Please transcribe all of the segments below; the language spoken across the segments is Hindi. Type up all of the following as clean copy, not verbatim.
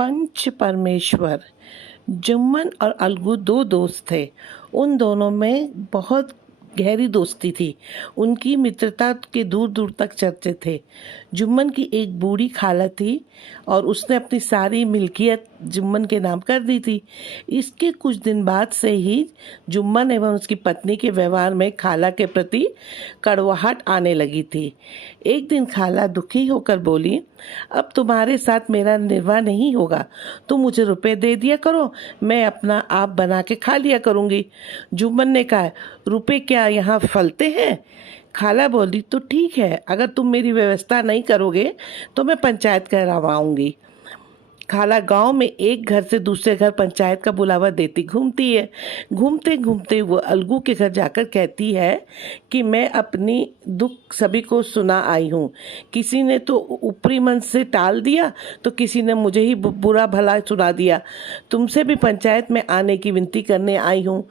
पंच परमेश्वर। जुम्मन और अलगू दो दोस्त थे। उन दोनों में बहुत गहरी दोस्ती थी। उनकी मित्रता के दूर दूर तक चर्चे थे। जुम्मन की एक बूढ़ी खाला थी और उसने अपनी सारी मिल्कियत जुम्मन के नाम कर दी थी। इसके कुछ दिन बाद से ही जुम्मन एवं उसकी पत्नी के व्यवहार में खाला के प्रति कड़वाहट आने लगी थी। एक दिन खाला दुखी होकर बोली, अब तुम्हारे साथ मेरा निर्वाह नहीं होगा। तुम मुझे रुपए दे दिया करो, मैं अपना आप बना के खा लिया करूँगी। जुम्मन ने कहा, रुपए क्या यहाँ फलते हैं? खाला बोली, तो ठीक है, अगर तुम मेरी व्यवस्था नहीं करोगे तो मैं पंचायत करवाऊंगी। खाला गांव में एक घर से दूसरे घर पंचायत का बुलावा देती घूमती है। घूमते घूमते वो अलगू के घर जाकर कहती है कि मैं अपनी दुख सभी को सुना आई हूँ। किसी ने तो ऊपरी मन से टाल दिया तो किसी ने मुझे ही बुरा भला सुना दिया। तुमसे भी पंचायत में आने की विनती करने आई हूँ।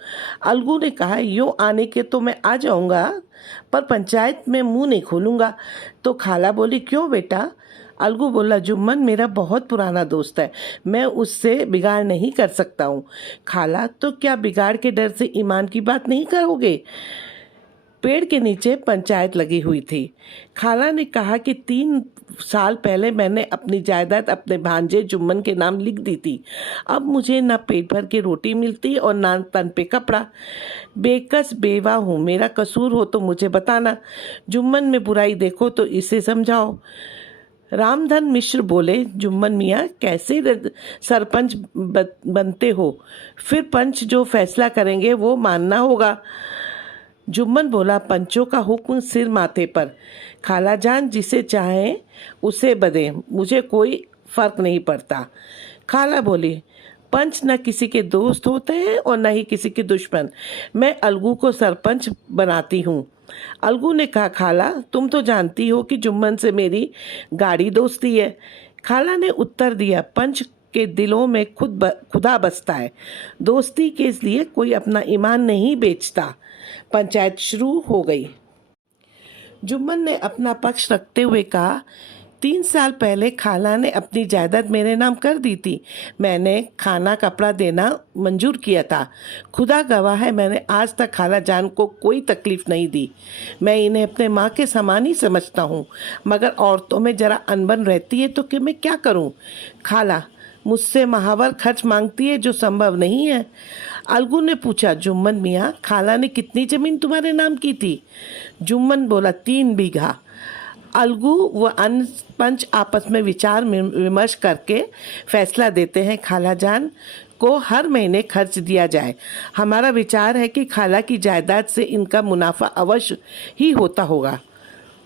अलगू ने कहा, यूँ आने के तो मैं आ जाऊँगा, पर पंचायत में मुंह नहीं खोलूँगा। तो खाला बोली, क्यों बेटा? अलगू बोला, जुम्मन मेरा बहुत पुराना दोस्त है, मैं उससे बिगाड़ नहीं कर सकता हूँ। खाला, तो क्या बिगाड़ के डर से ईमान की बात नहीं करोगे? पेड़ के नीचे पंचायत लगी हुई थी। खाला ने कहा कि 3 साल पहले मैंने अपनी जायदाद अपने भांजे जुम्मन के नाम लिख दी थी। अब मुझे ना पेट भर के रोटी मिलती और ना तन पे कपड़ा। बेकस बेवा हूँ, मेरा कसूर हो तो मुझे बताना। जुम्मन में बुराई देखो तो इसे समझाओ। रामधन मिश्र बोले, जुम्मन मियाँ कैसे सरपंच बनते हो? फिर पंच जो फैसला करेंगे वो मानना होगा। जुम्मन बोला, पंचों का हुक्म सिर माथे पर। खाला जान जिसे चाहे उसे बदे, मुझे कोई फर्क नहीं पड़ता। खाला बोली, पंच न किसी के दोस्त होते हैं और न ही किसी के दुश्मन। मैं अलगू को सरपंच बनाती हूँ। अलगू ने कहा, खाला तुम तो जानती हो कि जुम्मन से मेरी गाढ़ी दोस्ती है। खाला ने उत्तर दिया, पंच के दिलों में खुदा बसता है। दोस्ती के लिए कोई अपना ईमान नहीं बेचता। पंचायत शुरू हो गई। जुम्मन ने अपना पक्ष रखते हुए कहा, 3 साल पहले खाला ने अपनी जायदाद मेरे नाम कर दी थी। मैंने खाना कपड़ा देना मंजूर किया था। खुदा गवाह है, मैंने आज तक खाला जान को कोई तकलीफ नहीं दी। मैं इन्हें अपने माँ के समान ही समझता हूँ, मगर औरतों में जरा अनबन रहती है तो कि मैं क्या करूँ? खाला मुझसे महावर खर्च मांगती है जो संभव नहीं है। अलगू ने पूछा, जुम्मन मियाँ खाला ने कितनी जमीन तुम्हारे नाम की थी? जुम्मन बोला, 3 बीघा। अलगू व अन्य पंच आपस में विचार विमर्श करके फैसला देते हैं, खाला जान को हर महीने खर्च दिया जाए। हमारा विचार है कि खाला की जायदाद से इनका मुनाफा अवश्य ही होता होगा।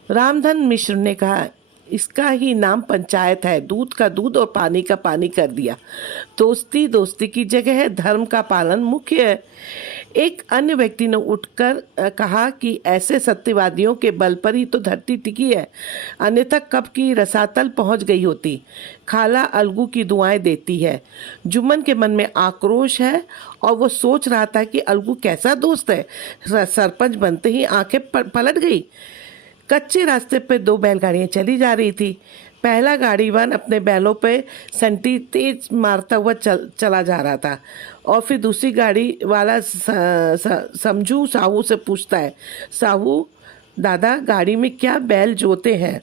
रामधन मिश्र ने कहा, इसका ही नाम पंचायत है। दूध का दूध और पानी का पानी कर दिया। दोस्ती दोस्ती की जगह है, धर्म का पालन मुख्य है। एक अन्य व्यक्ति ने उठकर कहा कि ऐसे सत्यवादियों के बल पर ही तो धरती टिकी है, अन्यथा कब की रसातल पहुंच गई होती। खाला अलगू की दुआएं देती है। जुम्मन के मन में आक्रोश है और वो सोच रहा था कि अलगू कैसा दोस्त है। सरपंच बनते ही आंखें पलट गई। कच्चे रास्ते पे 2 बैलगाड़ियाँ चली जा रही थी। पहला गाड़ीवान अपने बैलों पे संटी तेज मारता हुआ चला जा रहा था और फिर दूसरी गाड़ी वाला समझू साहू से पूछता है, साहू दादा गाड़ी में क्या बैल जोते हैं?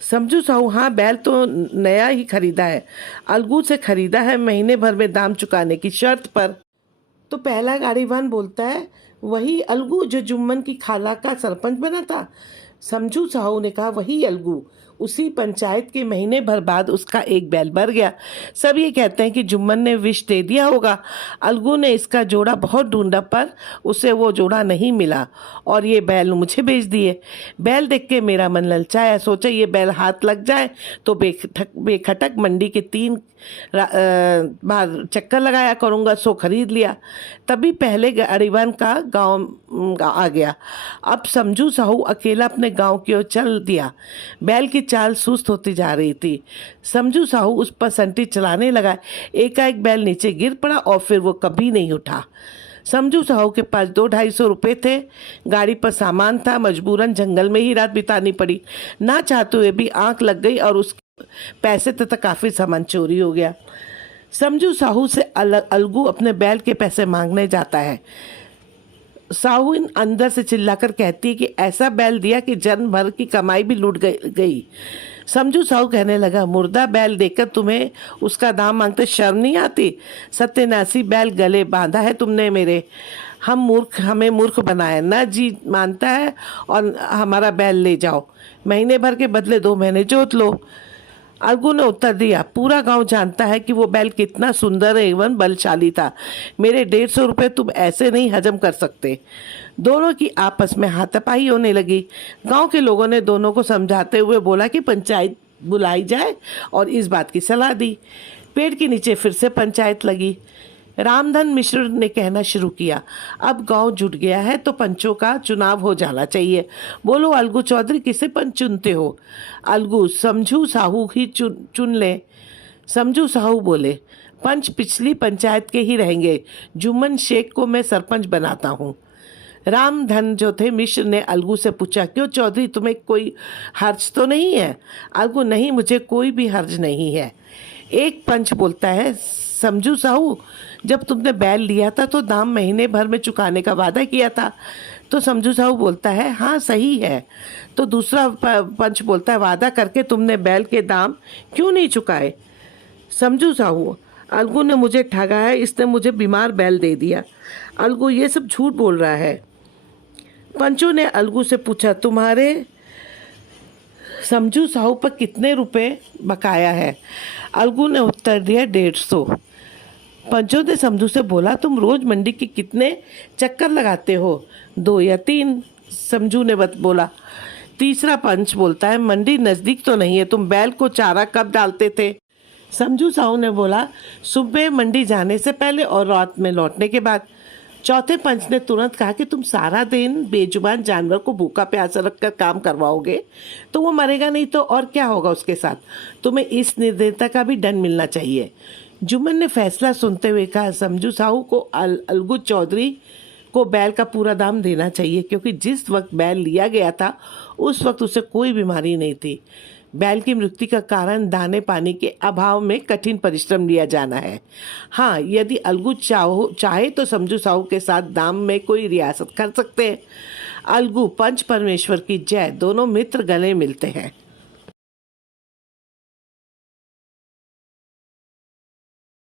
समझू साहू, हाँ बैल तो नया ही खरीदा है, अलगू से खरीदा है, महीने भर में दाम चुकाने की शर्त पर। तो पहला गाड़ीवान बोलता है, वही अलगू जो जुम्मन की खाला का सरपंच बना था? समझू साहू ने कहा, वही अलगू। उसी पंचायत के महीने भर बाद उसका एक बैल मर गया। सब ये कहते हैं कि जुम्मन ने विष दे दिया होगा। अलगू ने इसका जोड़ा बहुत ढूंढा पर उसे वो जोड़ा नहीं मिला और ये बैल मुझे बेच दिए। बैल देख के मेरा मन ललचाया, सोचा ये बैल हाथ लग जाए तो बेखटक मंडी के 3 बार चक्कर लगाया करूँगा। सो खरीद लिया। तभी पहले गाड़ीवान का गांव आ गया। अब समझू साहू अकेला अपने गांव की ओर चल दिया। बैल की चाल सुस्त होती जा रही थी। समझू साहू उस पर संटी चलाने लगा। एकाएक बैल नीचे गिर पड़ा और फिर वो कभी नहीं उठा। समझू साहू के पास 200-250 रुपये थे। गाड़ी पर सामान था। मजबूरन जंगल में ही रात बितानी पड़ी। ना चाहते हुए भी आंख लग गई और पैसे तथा काफ़ी सामान चोरी हो गया। समझू साहू से अलगू अपने बैल के पैसे मांगने जाता है। साहू इन अंदर से चिल्लाकर कहती है कि ऐसा बैल दिया कि जन्म भर की कमाई भी लूट गई। समझू साहू कहने लगा, मुर्दा बैल देकर तुम्हें उसका दाम मांगते शर्म नहीं आती? सत्यानाशी बैल गले बांधा है तुमने मेरे। हमें मूर्ख बनाया, ना जी मानता है और हमारा बैल ले जाओ, महीने भर के बदले 2 महीने जोत लो। अलगू ने उत्तर दिया, पूरा गांव जानता है कि वो बैल कितना सुंदर एवं बलशाली था। मेरे 150 रुपये तुम ऐसे नहीं हजम कर सकते। दोनों की आपस में हाथापाई होने लगी। गांव के लोगों ने दोनों को समझाते हुए बोला कि पंचायत बुलाई जाए और इस बात की सलाह दी। पेड़ के नीचे फिर से पंचायत लगी। रामधन मिश्र ने कहना शुरू किया, अब गांव जुट गया है तो पंचों का चुनाव हो जाना चाहिए। बोलो अलगू चौधरी, किसे पंच चुनते हो? अलगू, समझू साहू ही चुन ले। समझू साहू बोले, पंच पिछली पंचायत के ही रहेंगे, जुम्मन शेख को मैं सरपंच बनाता हूँ। रामधन जो थे मिश्र ने अलगू से पूछा, क्यों चौधरी, तुम्हें कोई हर्ज तो नहीं है? अलगू, नहीं, मुझे कोई भी हर्ज नहीं है। एक पंच बोलता है, समझू साहू, जब तुमने बैल लिया था तो दाम महीने भर में चुकाने का वादा किया था। तो समझू साहू बोलता है, हाँ सही है। तो दूसरा पंच बोलता है, वादा करके तुमने बैल के दाम क्यों नहीं चुकाए? समझू साहू, अलगू ने मुझे ठगा है, इसने मुझे बीमार बैल दे दिया। अलगू, ये सब झूठ बोल रहा है। पंचों ने अलगू से पूछा, तुम्हारे समझू साहू पर कितने रुपए बकाया है? अलगू ने उत्तर दिया, 150। पंचों ने समझू से बोला, तुम रोज मंडी के कितने चक्कर लगाते हो? 2 या 3, समझू ने बोला। तीसरा पंच बोलता है, मंडी नज़दीक तो नहीं है, तुम बैल को चारा कब डालते थे? समझू साहू ने बोला, सुबह मंडी जाने से पहले और रात में लौटने के बाद। चौथे पंच ने तुरंत कहा कि तुम सारा दिन बेजुबान जानवर को भूखा प्यासा रखकर काम करवाओगे तो वो मरेगा नहीं तो और क्या होगा उसके साथ? तुम्हें इस निर्दयता का भी दंड मिलना चाहिए। जुम्मन ने फैसला सुनते हुए कहा, समझू साहू को अलगू चौधरी को बैल का पूरा दाम देना चाहिए, क्योंकि जिस वक्त बैल लिया गया था उस वक्त उसे कोई बीमारी नहीं थी। बैल की मृत्यु का कारण दाने पानी के अभाव में कठिन परिश्रम लिया जाना है। हाँ, यदि अलगू चाहे तो समझू साहू के साथ दाम में कोई रियासत कर सकते हैं। अलगू, पंच परमेश्वर की जय। दोनों मित्र गले मिलते हैं।